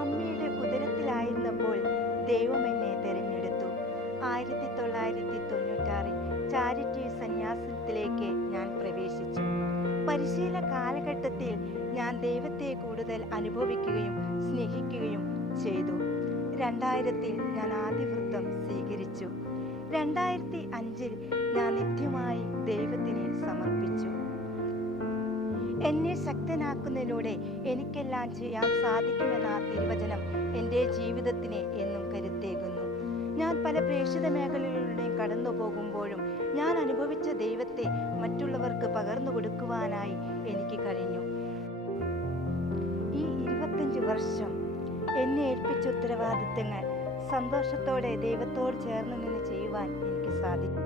അമ്മയുടെ ഉദരത്തിലായിരുന്നപ്പോൾ ദൈവം എന്നെ തിരഞ്ഞെടുത്തു. 1996 ചാരിറ്റി സന്യാസത്തിലേക്ക് ഞാൻ പ്രവേശിച്ചു. പരിശീലന കാലഘട്ടത്തിൽ ഞാൻ ദൈവത്തെ കൂടുതൽ അനുഭവിക്കുകയും സ്നേഹിക്കുകയും ചെയ്തു. 2000 ഞാൻ ആദിവൃത്തം സ്വീകരിച്ചു. 2005 ഞാൻ നിത്യമായി ദൈവത്തിന് സമർപ്പിച്ചു. എന്നെ ശക്തനാക്കുന്നതിലൂടെ എനിക്കെല്ലാം ചെയ്യാൻ സാധിക്കുമെന്ന തിരുവചനം എൻ്റെ ജീവിതത്തിന് എന്നും കരുത്തേകുന്നു. ഞാൻ പല പ്രേക്ഷിത മേഖലകളിലൂടെയും കടന്നു പോകുമ്പോഴും ഞാൻ അനുഭവിച്ച ദൈവത്തെ മറ്റുള്ളവർക്ക് പകർന്നു കൊടുക്കുവാനായി എനിക്ക് കഴിഞ്ഞു. ഈ 25 വർഷം എന്നെ ഏൽപ്പിച്ച ഉത്തരവാദിത്തങ്ങൾ സന്തോഷത്തോടെ ദൈവത്തോട് ചേർന്ന് നിന്ന് ചെയ്യുവാൻ എനിക്ക് സാധിക്കും.